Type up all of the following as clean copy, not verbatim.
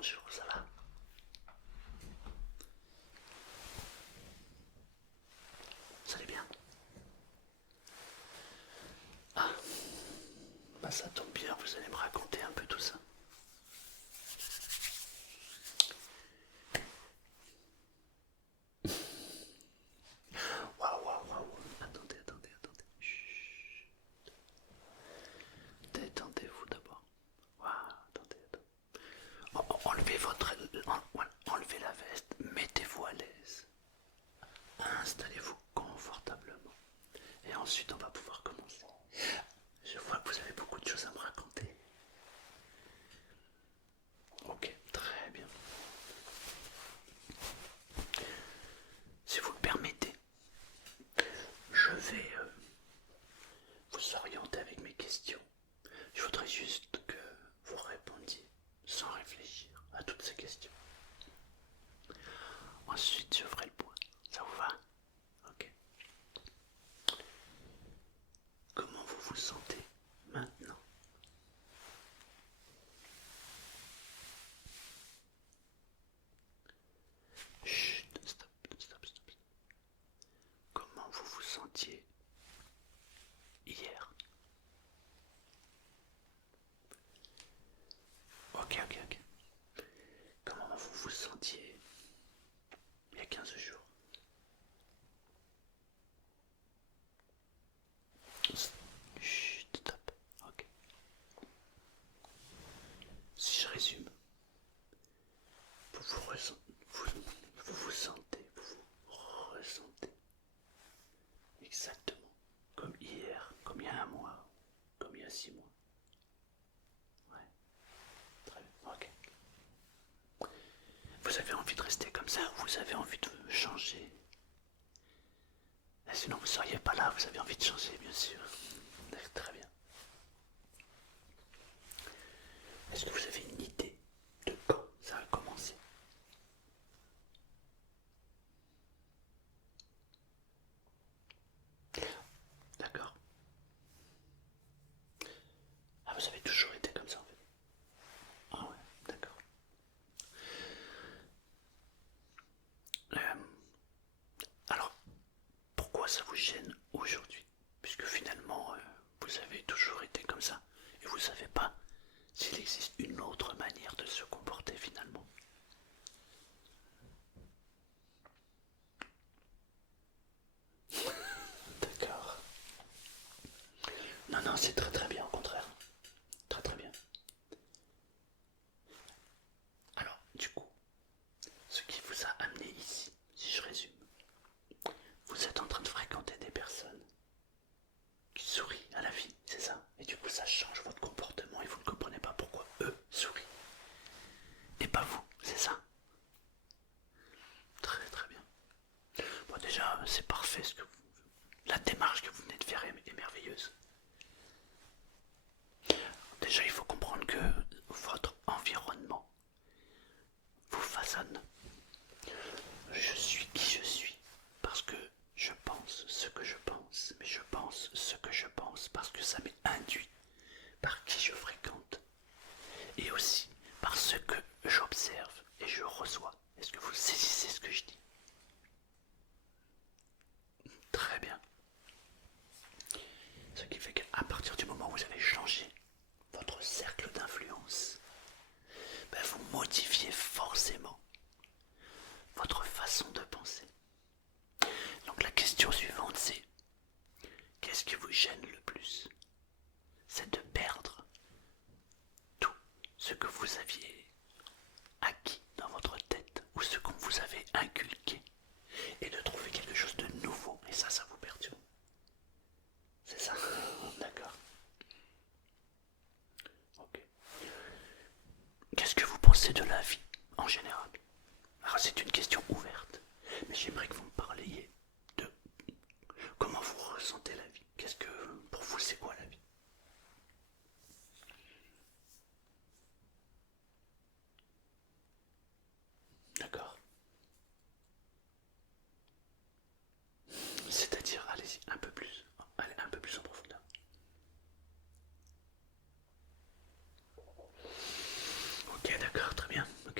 bonjour, ça va? Vous allez bien? Ah, bah ça tombe bien, vous allez me raconter un peu tout ça. Waouh, waouh, waouh, attendez, attendez, attendez. Chut. Détendez-vous d'abord. Waouh, attendez, attendez. Enlevez votre... voilà, enlevez la veste, mettez-vous à l'aise. Installez-vous confortablement. Et ensuite, on va pouvoir commencer. Je vois que vous avez beaucoup de choses à me raconter. Ok, très bien. Si vous le permettez, je vais vous orienter avec mes questions. Je voudrais juste que vous répondiez sans réfléchir à toutes ces questions. Ensuite, je ferai le point. Ça vous va? Ok. Comment vous vous sentez maintenant? Chut, stop, stop, stop. Comment vous vous sentiez hier? Ok, ok, ok. Comment vous vous sentiez il y a 15 jours? Chut, stop. Ok. Si je résume, vous vous, vous vous sentez, vous vous ressentez exactement comme hier, comme il y a un mois, comme il y a 6 mois. Ouais, très bien, ok. Vous avez envie de rester comme ça, vous avez envie de changer. Et sinon vous ne seriez pas là, vous avez envie de changer bien sûr. Très bien. Est-ce que vous avez une idée de quand ça va commencer? D'accord. Ah, vous avez toujours été comme ça en fait. Ah ouais, d'accord. Euh, alors, pourquoi ça vous gêne aujourd'hui? Puisque finalement, vous avez toujours été comme ça. Et vous ne savez pas s'il existe une autre manière de se comporter finalement. D'accord. Non, non, c'est très très bien, au contraire. Très très bien. Alors, du coup, ce qui vous a amené ici, si je résume, vous êtes en train de fréquenter des personnes qui sourient à la vie, c'est ça? Et du coup, ça change votre comportement et vous ne comprenez pas pourquoi eux sourient. Et pas vous, c'est ça? Très très bien. Bon, déjà, c'est parfait ce que vous... La démarche que vous venez de faire est merveilleuse. Déjà, il faut comprendre que votre environnement vous façonne. Je suis qui je suis parce que je pense ce que je pense, mais je pense ce que je pense parce que ça m'est induit par qui je fréquente et aussi par ce que j'observe et je reçois. Est-ce que vous saisissez ce que je dis? Très bien. Ce qui fait qu'à partir du moment où vous avez changé votre cercle d'influence, ben vous modifiez forcément votre façon de penser. Donc la question suivante c'est: qu'est-ce qui vous gêne le plus? C'est de perdre tout ce que vous aviez acquis dans votre tête ou ce qu'on vous avait inculqué et de trouver quelque chose de nouveau, et ça vous perturbe. C'est ça? D'accord. Ok. Qu'est-ce que vous pensez de la vie en général? Alors c'est une question ouverte, mais j'aimerais que vous me parliez de comment vous ressentez la vie. Qu'est-ce que pour vous c'est quoi la vie? D'accord. C'est-à-dire, allez-y, un peu plus. Allez, un peu plus en profondeur. Ok, d'accord, très bien. Ok.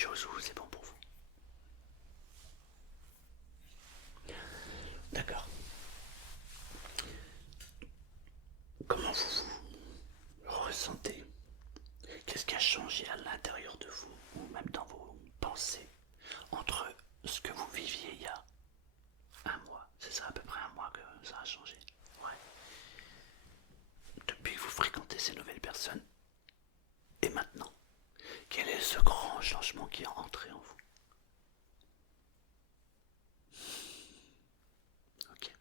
autre chose ou c'est bon pour vous? D'accord. Comment vous vous ressentez? Qu'est-ce qui a changé à l'intérieur de vous, ou même dans vos pensées, entre ce que vous viviez il y a un mois? C'est ça, à peu près un mois que ça a changé. Ouais. Depuis que vous fréquentez ces nouvelles personnes, et maintenant, quel est ce grand changement qui est entré en vous? Ok.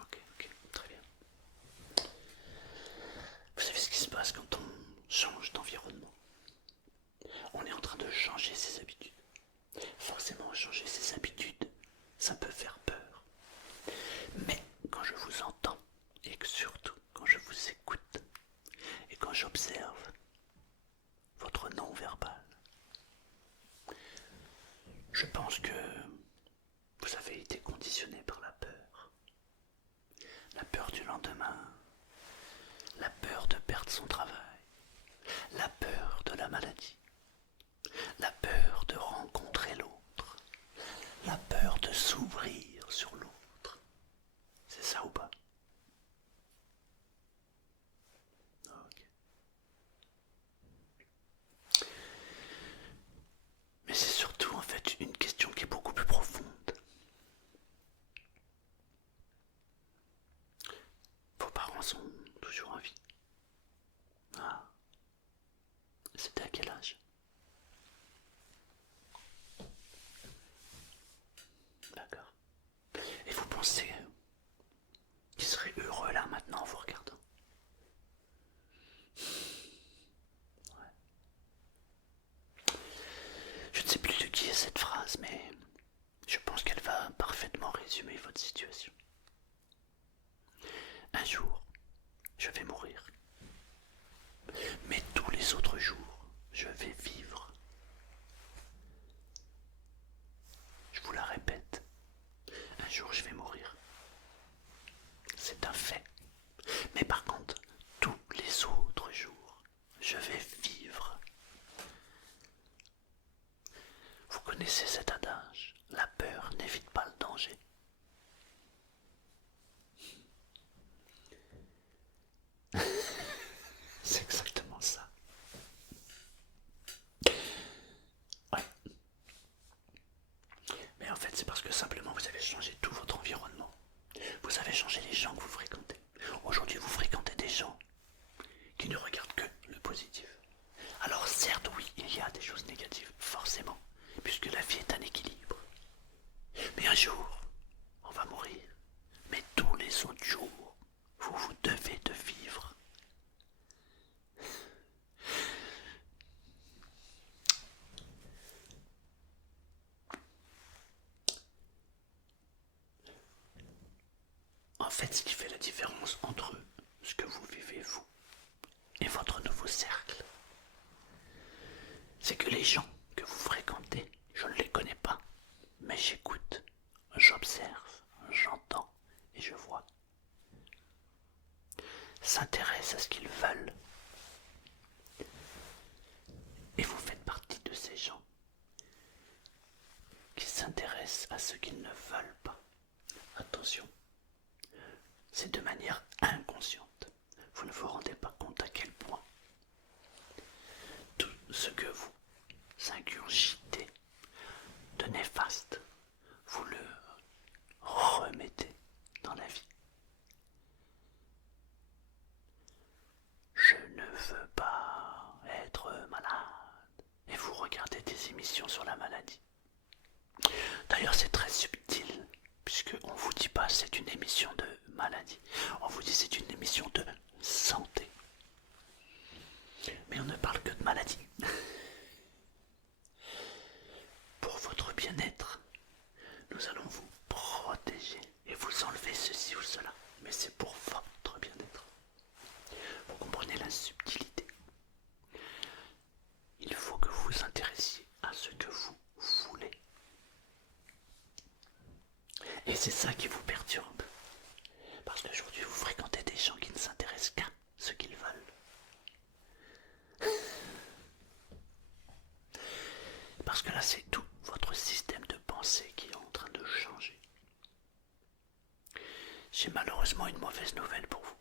Ok, ok, très bien. Vous savez ce qui se passe quand on change d'environnement? On est en train de changer ses habitudes. Forcément, changer ses habitudes, ça peut faire peur. Mais quand je vous entends, et que surtout quand je vous écoute, et quand j'observe votre non-verbal, je pense que vous avez été conditionné par la peur. La peur du lendemain, la peur de perdre son travail, la peur de la maladie, la peur de rencontrer l'autre, la peur de s'ouvrir sur l'autre. C'est ça ou pas? Ok. Mais c'est surtout en fait une question qui est beaucoup plus profonde. Vos parents sont toujours en vie. Ah, c'était à quel âge? D'accord. Et vous pensez qu'ils seraient heureux là maintenant en vous regardant? Ouais. Je ne sais plus de qui est cette phrase, mais je pense qu'elle va parfaitement résumer votre situation. Un jour, je vais mourir. Mais tous les autres jours, je vais vivre. Je vous la répète, un jour je vais mourir. C'est un fait. Mais par contre, tous les autres jours, je vais vivre. Vous connaissez cet adage, la peur n'évite pas le danger. C'est exactement ça. Ouais. Mais en fait, c'est parce que simplement vous avez changé tout votre environnement. Vous avez changé les gens que vous fréquentez. Aujourd'hui, vous fréquentez des gens qui ne regardent que le positif. Alors certes, oui, il y a des choses négatives, forcément, puisque la vie est un équilibre. Mais un jour, on va mourir. Mais tous les autres jours, vous devez de vivre. En fait, ce qui fait la différence entre ce que vous vivez vous et votre nouveau cercle, c'est que les gens que vous fréquentez, je ne les connais pas, mais j'écoute, j'observe, j'entends et je vois, s'intéressent à ce qu'ils veulent. Et vous faites partie de ces gens qui s'intéressent à ce qu'ils ne veulent pas. Attention, c'est de manière inconsciente. Vous ne vous rendez pas compte à quel point tout ce que vous ingurgitez de néfaste, vous le remettez dans la vie. Je ne veux pas être malade. Et vous regardez des émissions sur la maladie. D'ailleurs, c'est très subtil, puisqu'on ne vous dit pas c'est une émission de maladie. On vous dit c'est une émission de santé. Mais on ne parle que de maladie. Pour votre bien-être, nous allons vous protéger et vous enlever ceci ou cela. Mais c'est pour votre bien-être. Vous comprenez la subtilité. Il faut que vous vous intéressiez à ce que vous voulez. Et c'est ça qui vous perturbe. Parce qu'aujourd'hui, vous fréquentez des gens qui ne s'intéressent qu'à ce qu'ils veulent. Parce que là, c'est tout votre système de pensée qui est en train de changer. J'ai malheureusement une mauvaise nouvelle pour vous.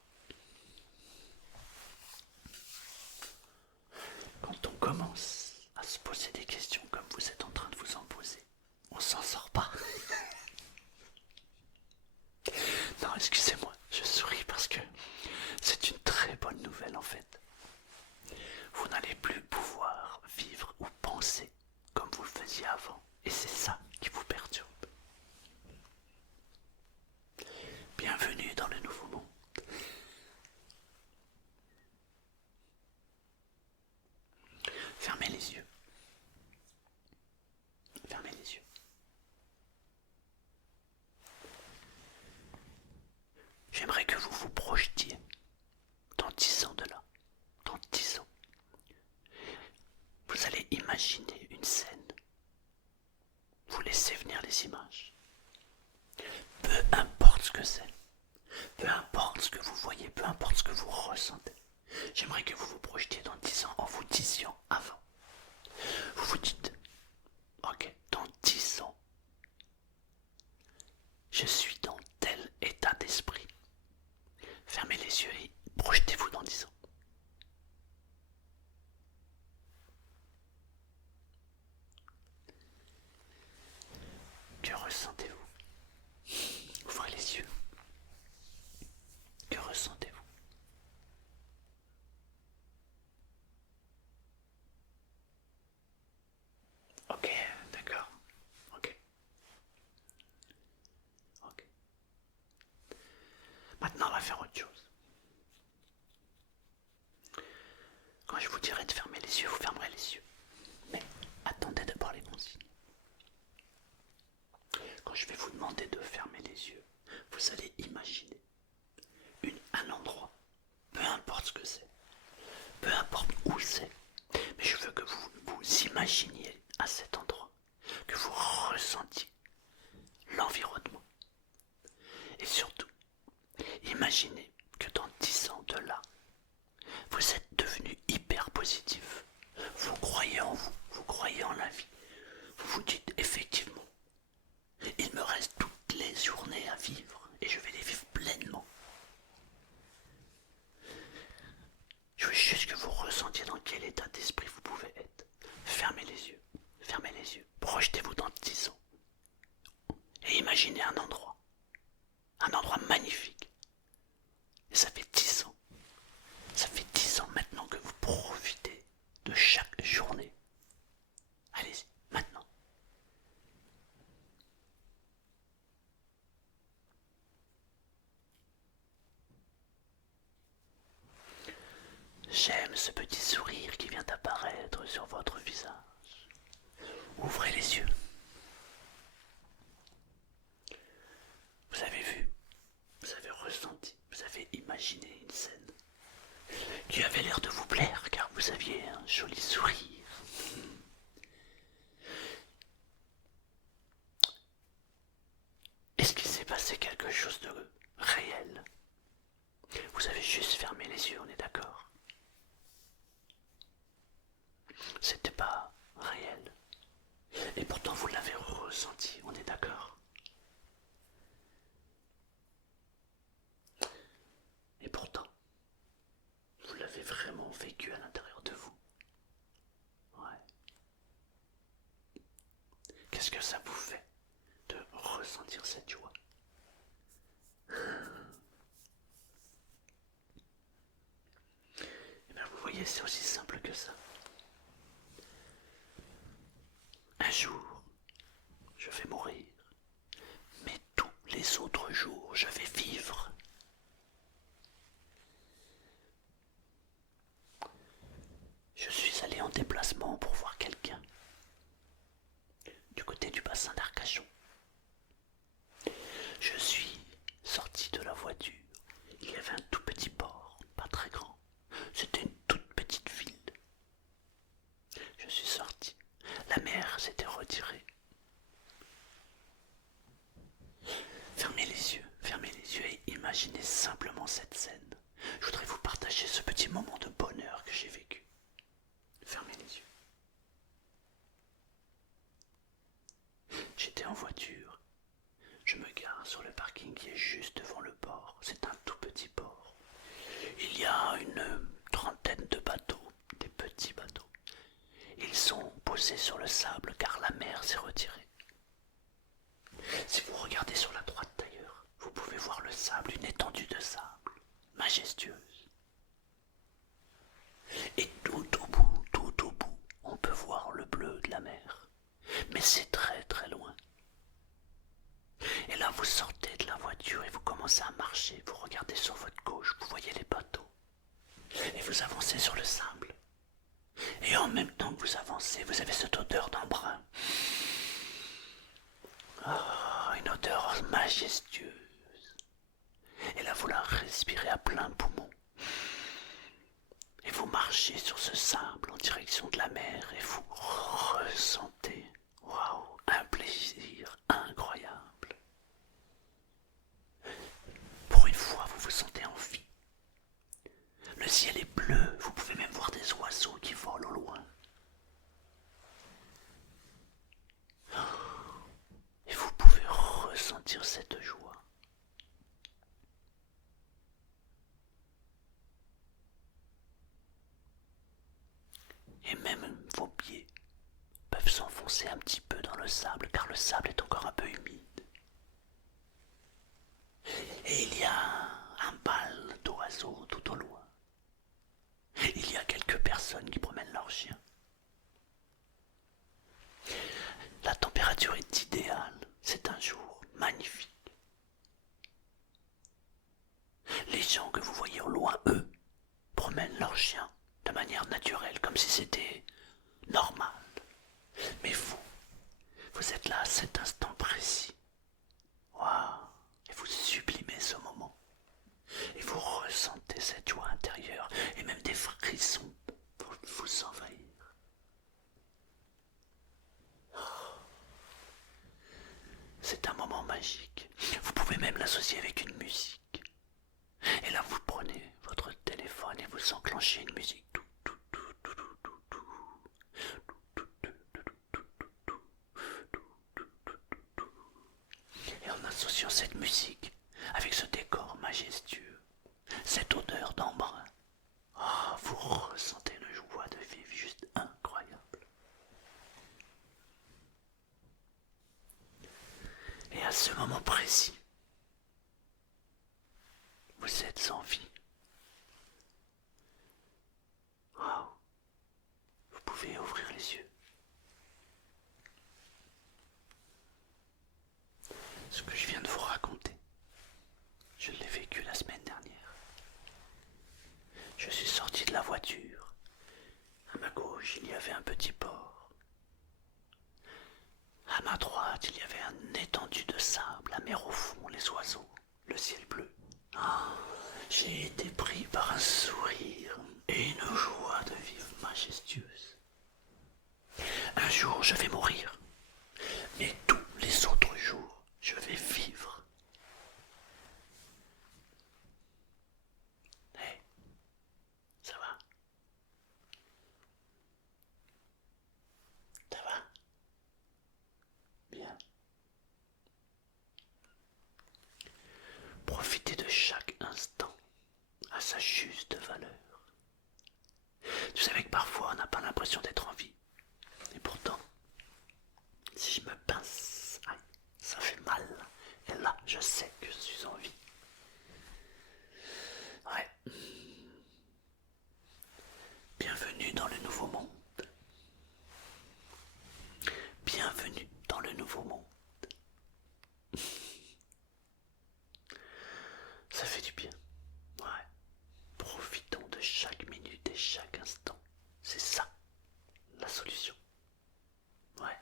Quand on commence à se poser des questions comme vous êtes en train de vous en poser, on s'en sort pas. Non, excusez-moi, je souris parce que c'est une très bonne nouvelle en fait. Vous n'allez plus pouvoir vivre ou penser comme vous le faisiez avant. Et c'est ça qui vous perturbe. Bienvenue dans le nouveau monde. Fermez les yeux. Fermez les yeux. J'aimerais que vous vous projetiez dans 10 ans de là. Dans 10 ans. Vous allez imaginer une scène. Vous laissez venir les images. Peu importe ce que c'est. Peu importe ce que vous voyez, peu importe ce que vous ressentez. J'aimerais que vous vous projetiez dans 10 ans en vous disant avant. Vous vous dites, ok, dans 10 ans, je suis dans tel état d'esprit. Fermez les yeux et projetez-vous dans 10 ans. Que ressentez-vous? Ouvrez les yeux. Que ressentez-vous? Ok, d'accord. Ok. Ok. Maintenant, on va faire autre chose. Quand je vous dirai de fermer les yeux, vous fermerez les yeux. Mais attendez d'abord les consignes. Quand je vais vous demander de fermer les yeux, vous allez imaginer un endroit, peu importe ce que c'est, peu importe où c'est, mais je veux que vous vous imaginiez à cet endroit, que vous ressentiez l'environnement. Et surtout, imaginez que dans 10 ans de là, vous êtes devenu hyper positif. Vous croyez en vous, vous croyez en la vie. Vous vous dites effectivement, il me reste toutes les journées à vivre et je vais les vivre pleinement. Je veux juste que vous ressentiez dans quel état d'esprit vous pouvez être. Fermez les yeux, projetez-vous dans 10 ans et imaginez un endroit magnifique. Et ça fait 10 ans maintenant que vous profitez de chaque journée. Allez-y, maintenant. J'aime ce petit sourire qui vient apparaître sur votre visage. Ouvrez les yeux. Vous avez vu, vous avez ressenti, vous avez imaginé une scène qui avait l'air de vous plaire car vous aviez un joli sourire. Est-ce qu'il s'est passé quelque chose de réel? Vous avez juste fermé les yeux, on est d'accord? C'était pas réel. Et pourtant vous l'avez ressenti, on est d'accord? Et pourtant, vous l'avez vraiment vécu à l'intérieur de vous. Ouais. Qu'est-ce que ça vous fait de ressentir cette joie? Eh bien vous voyez, c'est aussi simple que ça. Un jour, je vais mourir, mais tous les autres jours, je vais vivre. Je suis allé en déplacement pour voir quelqu'un du côté du bassin d'Arcachon. Je suis sorti de la voiture. Il y avait un tout petit port, pas très grand. C'était une toute petite ville. Je suis sorti. La mer s'était retirée. Fermez les yeux et imaginez simplement cette scène. Je voudrais vous partager ce petit moment de bonheur que j'ai vécu. Fermez les yeux. vous avancez sur le sable. Et en même temps que vous avancez, vous avez cette odeur d'embrun. Oh, une odeur majestueuse. Et là, vous la respirez à plein poumon. Et vous marchez sur ce sable en direction de la mer et vous ressentez, waouh, un plaisir incroyable. Pour une fois, vous vous sentez en vie. Le ciel est bleu, vous pouvez même voir des oiseaux qui volent au loin. Et vous pouvez ressentir cette joie. Et même vos pieds peuvent s'enfoncer un petit peu dans le sable, car le sable est encore un peu humide. Et il y a un bal d'oiseaux tout au loin. Il y a quelques personnes qui promènent leurs chiens. La température est idéale, c'est un jour magnifique. Les gens que vous voyez au loin, eux, promènent leurs chiens de manière naturelle, comme si c'était normal. Mais vous êtes là à cet instant précis. Waouh! Et vous sublimez ce moment. Et vous ressentez cette joie intérieure et même des frissons pour vous envahir. C'est un moment magique. Vous pouvez même l'associer avec une musique. Et là, vous prenez votre téléphone et vous enclenchez une musique. Et en associant cette musique avec ce décor majestueux, cette odeur d'embrun, oh, vous ressentez une joie de vivre juste incroyable. Et à ce moment précis, vous êtes en vie. Wow. Vous pouvez ouvrir les yeux. Ce que je viens de vous raconter, je l'ai vécu la semaine dernière. Je suis sorti de la voiture. À ma gauche, il y avait un petit port. À ma droite, il y avait un étendue de sable, la mer au fond, les oiseaux, le ciel bleu. Oh, j'ai été pris par un sourire et une joie de vivre majestueuse. Un jour, je vais mourir, mais tous les autres jours, je vais vivre. Hé, ça va? Ça va? Bien. Profitez de chaque instant à sa juste valeur. Tu savais que parfois on n'a pas l'impression d'être en vie. Et pourtant, si je me pince, aïe, ça fait mal. Et là, je sais que je suis en vie. Ouais. Bienvenue dans le nouveau monde. Bienvenue dans le nouveau monde. Ça fait du bien. Ouais. Profitons de chaque minute et chaque instant. C'est ça, la solution. Ouais.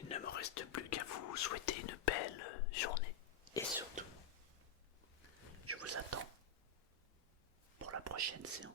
Il ne me reste plus qu'à vous souhaiter une belle journée. Et surtout, je vous attends pour la prochaine séance.